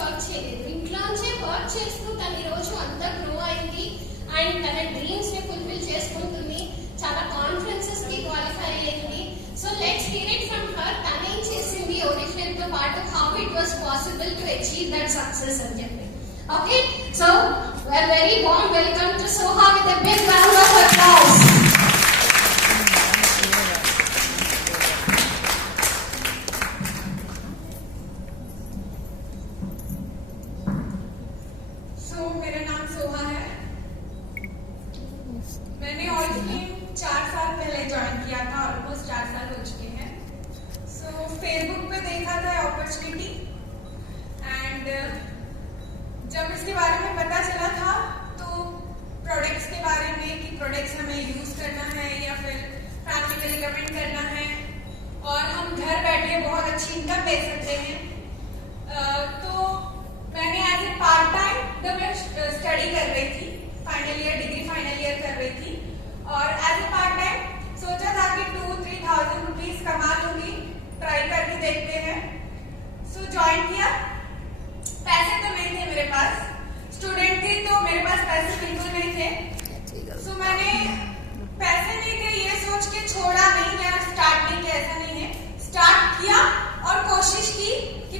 Work చేయలేదు. ఇంట్లోంచే work చేస్తూ తన ఈ రోజు అంతా గ్రో అయింది అండ్ తన డ్రీమ్స్ ని ఫుల్ఫిల్ చేసుకుంటుంది. చాలా కాన్ఫరెన్సెస్ కి క్వాలిఫై అయ్యింది. So let's hear it from her. తను ఏం చేసింది ఓరిఫ్లేమ్ తో పాటు, how it was possible to achieve that success అని చెప్పి. Okay, so a very warm welcome to Soha with a big round of applause. मेरा नाम सोहा है। मैंने ओरिफ्लेम 4 साल पहले ज्वाइन किया था, ऑलमोस्ट 4 साल हो चुके हैं। फेसबुक पे देखा था अपॉर्चुनिटी एंड जब इसके बारे में पता चला था तो प्रोडक्ट्स के बारे में कि प्रोडक्ट्स हमें यूज करना है या फिर फैमिली को रिकमेंड करना है और हम घर बैठे बहुत अच्छी इनकम दे सकते हैं, तो मैंने एज ए पार्ट टाइम जब मैं स्टडी कर रही थी, final year degree final year कर रही थी, और एज ए पार्ट टाइम सोचा था कि 2-3 थाउजेंड रुपीज कमा लूंगी, ट्राई करके देखते हैं। ज्वाइन किया। पैसे तो नहीं थे मेरे पास, स्टूडेंट थी तो मेरे पास पैसे बिल्कुल नहीं थे। मैंने पैसे नहीं थे ये सोच के छोड़ा नहीं या स्टार्ट नहीं किया, ऐसा नहीं है। स्टार्ट किया और कोशिश की कि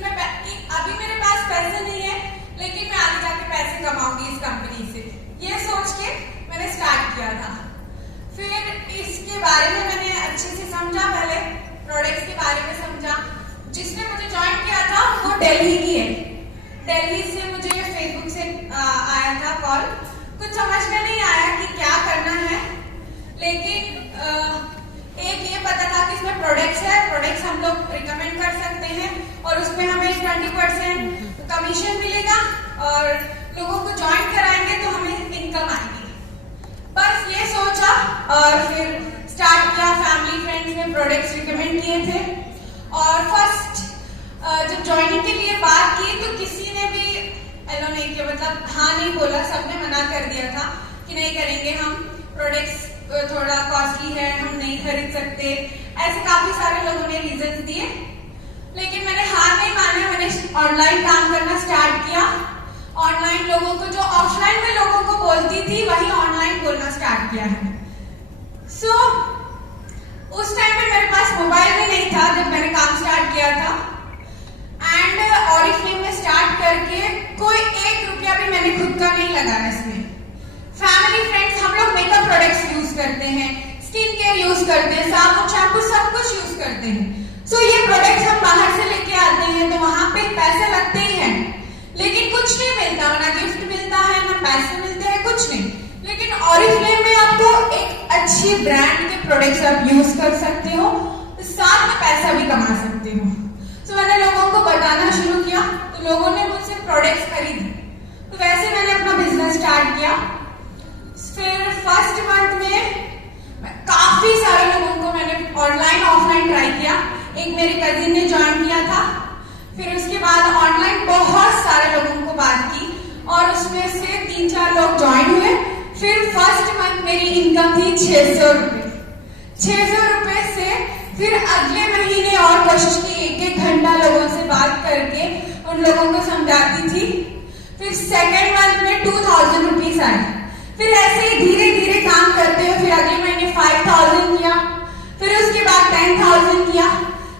अभी मेरे पास पैसे नहीं है लेकिन मैं आगे जाके पैसे कमाऊंगी इस कंपनी से, ये सोच के मैंने स्टार्ट किया था। फिर इसके बारे में मैंने अच्छे से समझा, पहले प्रोडक्ट्स के बारे में समझा। जिसने मुझे ज्वाइन किया था वो दिल्ली की है, दिल्ली से मुझे फेसबुक से आया था कॉल। कुछ समझ में नहीं आया कि क्या करना है, लेकिन एक ये पता था कि इसमें प्रोडक्ट्स है, प्रोडक्ट्स हम लोग रिकमेंड कर सकते हैं और उसमें हमें 20% कमीशन मिलेगा और लोगों को ज्वाइन कराएंगे तो हमें इनकम आएगी। बस ये सोचा और फिर स्टार्ट किया। फैमिली फ्रेंड्स ने प्रोडक्ट्स रिकमेंड किए थे और फर्स्ट जब ज्वाइनिंग के लिए बात की तो किसी ने भी एलो नहीं किया, मतलब हाँ नहीं बोला, सबने मना कर दिया था कि नहीं करेंगे हम, प्रोडक्ट्स थोड़ा कॉस्टली है, हम नहीं खरीद सकते, ऐसे काफी सारे लोगों ने रीजंस दिए। लेकिन मैंने हार नहीं माना, मैंने ऑनलाइन काम करना स्टार्ट किया। ऑनलाइन लोगों को जो ऑफलाइन में लोगों को बोलती थी वही ऑनलाइन बोलना स्टार्ट किया है। उस टाइम में मेरे पास मोबाइल भी नहीं था जब मैंने काम स्टार्ट किया था एंड ओरिफ्लेम में स्टार्ट करके कोई 1 रुपया भी मैंने खुद का नहीं लगाया इसमें। फैमिली फ्रेंड्स हम लोग मेकअप प्रोडक्ट्स यूज करते हैं, स्किन केयर यूज करते हैं, साबुन शैम्पू सब कुछ यूज करते हैं। ये प्रोडक्ट्स हम बाहर से लेके आते हैं तो वहां पे पैसे लगते ही हैं, लेकिन कुछ नहीं मिलता, ना गिफ्ट मिलता है ना पैसे मिलते हैं, कुछ नहीं। लेकिन ओरिफ्लेम में आपको एक अच्छी ब्रांड के प्रोडक्ट्स आप यूज कर सकते हो, साथ में पैसा भी कमा सकते हो। मैंने लोगों को बताना शुरू किया तो लोगों ने मुझसे प्रोडक्ट्स खरीदे, तो वैसे मैंने अपना बिजनेस स्टार्ट किया। फिर फर्स्ट मंथ में काफी सारे लोगों को मैंने ऑनलाइन ऑफलाइन ट्राई किया। एक मेरे कजिन ने ज्वाइन किया था, फिर उसके बाद ऑनलाइन बहुत सारे लोगों को बात की और उसमें से 3-4 लोग ज्वाइन हुए। फिर फर्स्ट मंथ मेरी इनकम थी 600 रुपए। 600 रुपए से फिर अगले महीने और कोशिश की, 1-1 घंटा लोगों से बात करके उन लोगों को समझाती थी। फिर सेकेंड मंथ में 2000 रुपीज आए। फिर ऐसे ही धीरे धीरे काम करते हुए फिर अगले महीने 5000 किया, फिर उसके बाद 10,000 किया।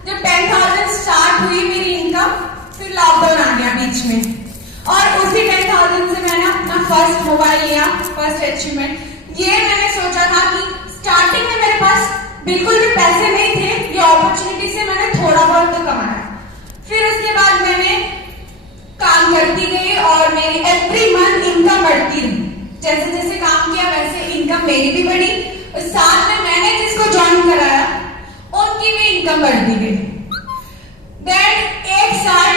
जब 10,000 स्टार्ट हुई मेरी इनकम, फिर लॉकडाउन आ गया बीच में और उसी 10,000 से मैंने अपना फर्स्ट मोबाइल लिया, फर्स्ट अचीवमेंट। ये मैंने सोचा था कि स्टार्टिंग में मेरे पास बिल्कुल भी पैसे नहीं थे, ये अपॉर्चुनिटी से मैंने थोड़ा बहुत तो कमाया। फिर उसके बाद मैंने काम करती गई और मेरी एवरी मंथ इनकम बढ़ती रही। जैसे जैसे काम किया वैसे इनकम मेरी भी बढ़ी और साथ में मैंने जिसको ज्वाइन कराया उनकी भी इनकम बढ़ती गई। देन 1 साल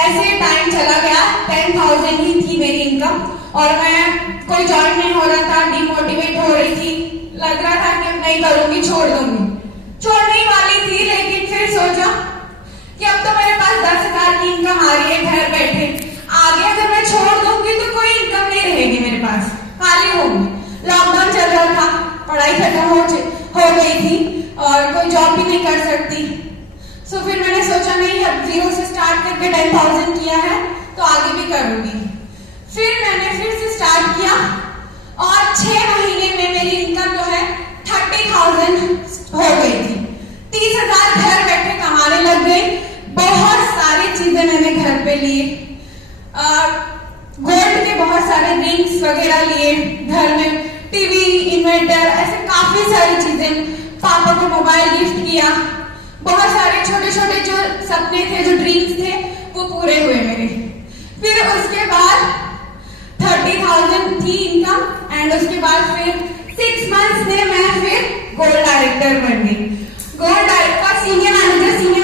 ऐसे टाइम चला गया, 10,000 ही थी मेरी इनकम और मैं कोई ज्वाइन नहीं हो रहा था, डिमोटिवेट हो रही थी, लग रहा था कि अब नहीं करूंगी, छोड़ दूंगी। छोड़ने वाली थी, लेकिन फिर सोचा कि अब तो मेरे पास 10,000 की इनकम आ रही है घर बैठे, आगे अगर मैं छोड़ दूंगी तो कोई इनकम नहीं रहेगी मेरे पास, खाली होगी। लॉकडाउन चल रहा था, पढ़ाई खत्म हो गई थी और कोई जॉब भी नहीं कर सकती। फिर मैंने सोचा नहीं, अब 0 से स्टार्ट करके 10,000 किया है तो आगे भी करूंगी। फिर मैंने फिर से स्टार्ट किया और 6 महीने में मेरी इनकम जो है 30,000 हो गई थी। 30,000 घर बैठे कमाने लग गई। बहुत सारी चीजें मैंने घर पे लिए, गोल्ड के बहुत सारे रिंग्स वगैरह लिए, घर में टीवी, इन्वर्टर, ऐसे काफी सारी चीजें। पापा को मोबाइल गिफ्ट किया। बहुत सारे छोटे छोटे जो सपने थे, जो ड्रीम्स थे, वो पूरे हुए मेरे। फिर उसके बाद 30,000 थी इनकम एंड उसके बाद फिर 6 मंथ्स में मैं फिर गोल्ड डायरेक्टर बन गई। गोल्ड डायरेक्टर, सीनियर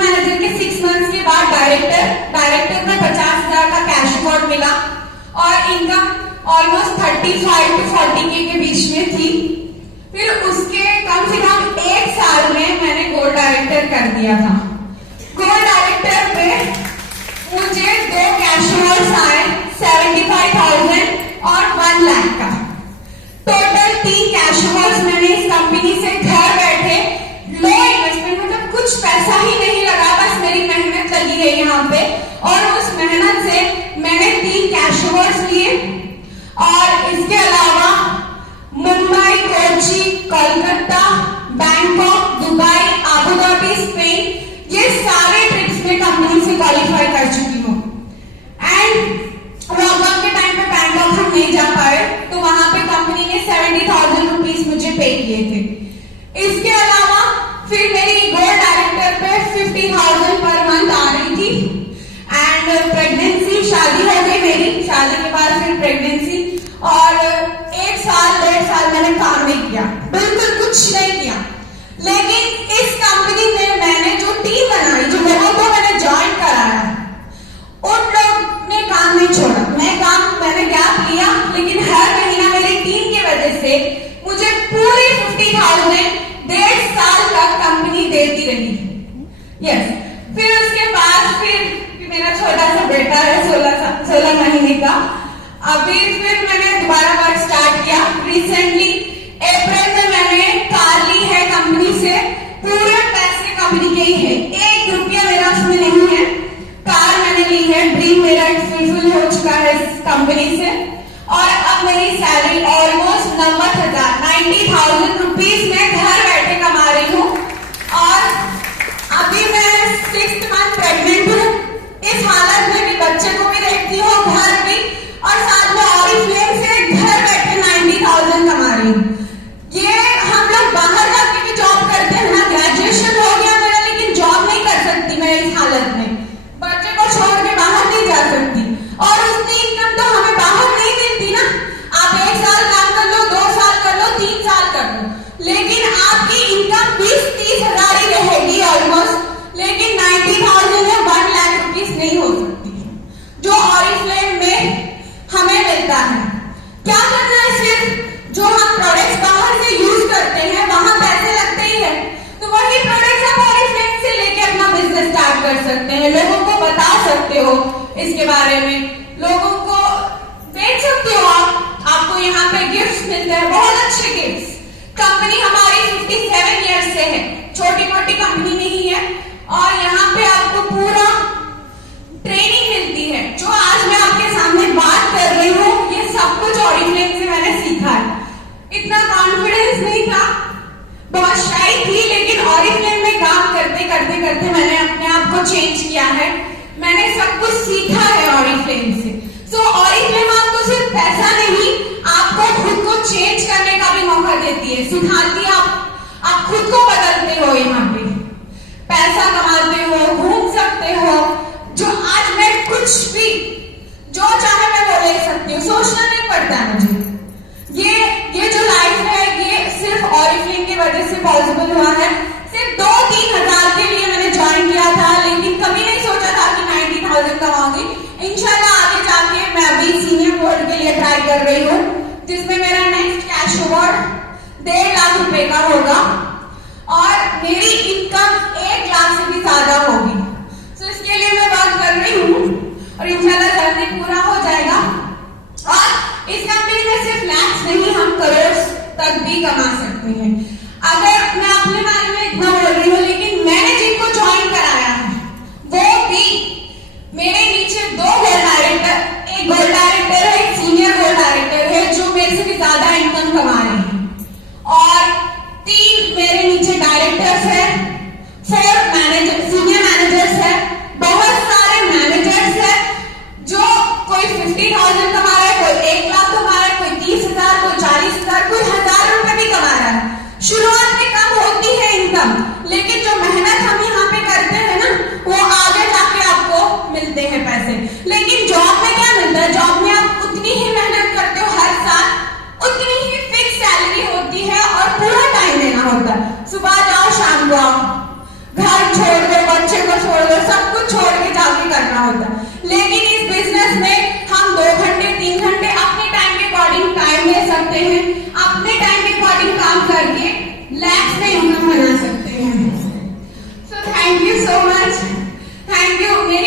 मैनेजर के 6 मंथ्स के बाद डायरेक्टर में 50,000 का कैश अवार्ड मिला और इनकम ऑलमोस्ट 35 to 40K के बीच में थी। फिर उसके कम से कम 1 साल में मैंने गोल्ड डायरेक्टर कर दिया था। गोल्ड डायरेक्टर पे मुझे 2 कैश अवार्ड्स आए, 75,000 और 1 लाख का। टोटल 3 कैश अवार्ड्स मैंने इस कंपनी से घर बैठे, लो इन्वेस्टमेंट, मतलब कुछ पैसा ही नहीं लगा, बस मेरी मेहनत लगी है यहाँ पे, और उस मेहनत से मैंने 3 कैश अवार्ड्स लिए। और इसके अलावा Mumbai, Kochi, Kolkata, Bangkok, Dubai, Abu Dhabi, Spain, ये सारे ट्रिप्स में कंपनी से क्वालिफाई कर चुकी हूँ। एंड लॉकडाउन के टाइम पे बैंकॉक हम नहीं जा पाए, तो वहां पे कंपनी ने 70,000 रुपीज मुझे पे किए थे। इसके अलावा फिर मेरी गोल्ड डायरेक्टर पे 50,000 पर मंथ आ रही थी। एंड प्रेगनेंसी, शादी हो गई मेरी, शादी के बाद फिर प्रेगनेंसी, और 1 साल 1.5 साल मैंने काम नहीं किया, बिल्कुल कुछ नहीं किया। लेकिन इस कंपनी में मैंने जो टीम बनाई, जो लोगों को मैंने ज्वाइन कराया, उन लोग ने काम नहीं छोड़ा। मैंने गैप लिया, लेकिन हर महीना मेरी टीम की वजह से मुझे पूरी 50,000 1.5 साल तक कंपनी देती रही। यस। फिर उसके बाद फिर मेरा छोटा सा बेटा है 16 महीने का। अभी फिर मैंने दोबारा वर्क स्टार्ट किया रिसेंटली। अप्रैल में मैंने कार ली है कंपनी से, पूरे पैसे कंपनी के ही है, 1 रुपया मेरा उसमें नहीं है। कार मैंने ली है, ड्रीम मेरा फुलफिल हो चुका है इस कंपनी से। और अब मेरी सैलरी ऑलमोस्ट 90,000 रुपीज मैं घर बैठे कमा रही हूँ। और अभी मैं 6th मंथ प्रेग्नेंट हूँ। इस हालत में भी बच्चे को भी देखती हूँ, घर भी, और साथ में ऑरिफ्लेम से घर बैठे 90,000 कमा रही हूँ। ये हम लोग बाहर जाके भी जॉब करते हैं ना, ग्रेजुएशन हो गया मेरा, लेकिन जॉब नहीं कर सकती मैं इस हालत में, बच्चे को छोड़ के बाहर नहीं जा सकती। और उतनी इनकम तो हमें बाहर नहीं मिलती ना। आप 1 साल काम कर लो, 2 साल कर लो, 3 साल कर लो, लेकिन आपकी इनकम 20-30 हजार ही रहेगी ऑलमोस्ट। लेकिन 90,000 में 1 लाख रुपीज नहीं हो सकती, जो ऑरिफ्लेम में हमें मिलता है। क्या करना है, सिर्फ जो हम प्रोडक्ट्स बाहर से यूज करते हैं वहां पैसे लगते ही है, तो वही प्रोडक्ट्स आप ऑरिफ्लेम से लेके अपना बिजनेस स्टार्ट कर सकते हैं। लोगों को बता सकते हो इसके बारे में, लोगों को बेच सकते हो आपको यहाँ पे गिफ्ट्स मिलते हैं, बहुत अच्छे गिफ्ट्स। कंपनी हमारी 57 ईयर्स से है, छोटी मोटी कंपनी नहीं है। और यहाँ पे आपको पूरा ट्रेनिंग मिलती है। जो आज मैं आपके सामने बात कर रही हूँ, ये सब कुछ ऑरिफ्लेम से मैंने सीखा है। इतना कॉन्फिडेंस नहीं था, बहुत शाई थी, लेकिन ऑरिफ्लेम में काम करते करते करते मैंने अपने आप को चेंज किया है। मैंने सब कुछ सीखा है ऑरिफ्लेम से। सो ऑरिफ्लेम आपको सिर्फ पैसा नहीं, आपको खुद को चेंज करने का भी मौका देती है, सिखाती है। आप खुद को बदलते हो, यहाँ पे पैसा कमाते हो, घूम सकते हो। जो आज मैं कुछ भी जो चाहे मैं वो ले सकती हूँ, सोचना नहीं पड़ता मुझे। ये जो लाइफ है, ये सिर्फ ऑरिफ्लेम की वजह से पॉसिबल हुआ है। सिर्फ 2-3 हजार के लिए मैंने ज्वाइन किया था, लेकिन कभी नहीं सोचा था कि 90,000 कमाऊंगी। इंशाल्लाह आगे जाके मैं अभी सीनियर गोल्ड के लिए ट्राई कर रही हूँ, जिसमें मेरा नेक्स्ट कैश अवार्ड 1.5 लाख रुपए का होगा और मेरी इनकम 1 लाख से भी ज्यादा होगी। तो इसके लिए मैं बात कर रही हूँ और इंशाल्लाह जल्दी पूरा हो जाएगा। और इस कंपनी में सिर्फ लाख नहीं, हम करोड़ तक भी कमा सकते हैं। अगर मैं अपने बारे में इतना बोल रही हूँ, लेकिन मैंने जिनको ज्वाइन कराया है वो भी मेरे नीचे 2 गोल्ड डायरेक्टर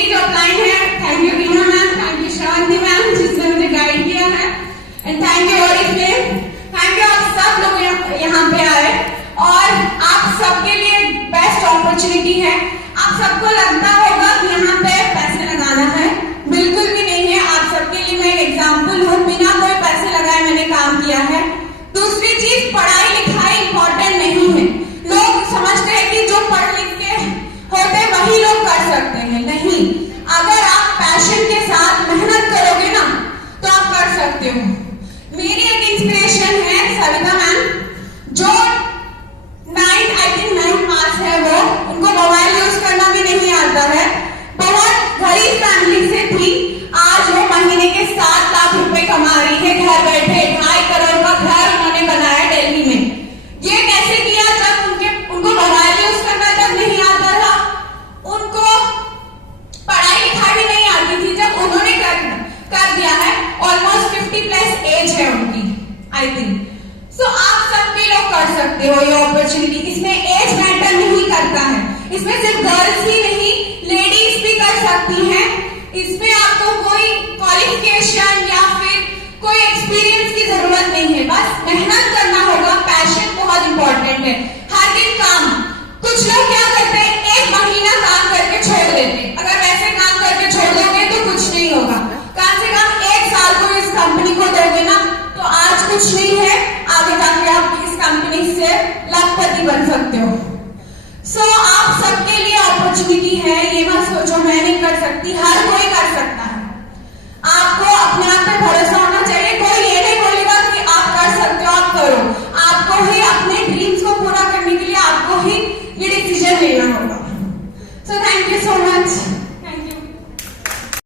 जो अपलाइन है, thank you Reena ma'am, thank you Shanti ma'am जिसने मुझे गाइड किया है, and thank you Oriflame, thank you आप सब लोग यहाँ पे आए और आप सबके लिए बेस्ट अपॉर्चुनिटी है। आप सबको लगता होगा कि यहाँ पे पैसे लगाना है, बिल्कुल भी नहीं है। आप सबके लिए मैं एक एग्जाम्पल हूँ, बिना कोई पैसे लगाए मैंने काम किया है। दूसरी चीज, पढ़ाई लिखाई इंपॉर्टेंट नहीं है। लोग समझते हैं कि जो पढ़ लिख के होते वही लोग कर सकते हैं, नहीं। अगर आप पैशन के साथ मेहनत करोगे ना तो आप कर सकते हो। मेरी एक इंस्पिरेशन है सविता मैम, जो 9 पास है, वो उनको मोबाइल यूज करना भी नहीं आता है, बहुत गरीब फैमिली से थी, आज वो महीने के 7 लाख रुपए कमा रही है घर बैठे। 2.5 करोड़ का घर उन्होंने बनाया दिल्ली में। ये कैसे किया? जब उनको मोबाइल यूज करना जब नहीं आता था, उनको पढ़ाई लिखाई भी नहीं आती थी, जब उन्होंने कर दिया है। ऑलमोस्ट 50+ एज है उनकी, आई थिंक। सो आप सब भी लोग कर सकते हो ये अपॉर्चुनिटी। इसमें एज मैटर नहीं करता है, इसमें सिर्फ गर्ल्स ही नहीं, लेडीज भी कर सकती हैं। इसमें आपको कोई क्वालिफिकेशन या फिर कोई एक्सपीरियंस की जरूरत नहीं है, बस मेहनत करना होगा। पैशन बहुत इंपॉर्टेंट है। हर दिन काम, कुछ लोग क्या करते हैं, 1 महीना काम करके छोड़ देते हैं। अगर वैसे काम करके छोड़ दोगे तो कुछ नहीं होगा। कम से कम 1 साल को इस कंपनी को दोगे ना, तो आज कुछ नहीं है, आगे जाके आप इस कंपनी से लाखपति बन सकते हो। सो आप सबके लिए अपॉर्चुनिटी है, ये मत सोचो मैं नहीं कर सकती, हर कोई कर सकता है। आपको अपने आप पे भरोसा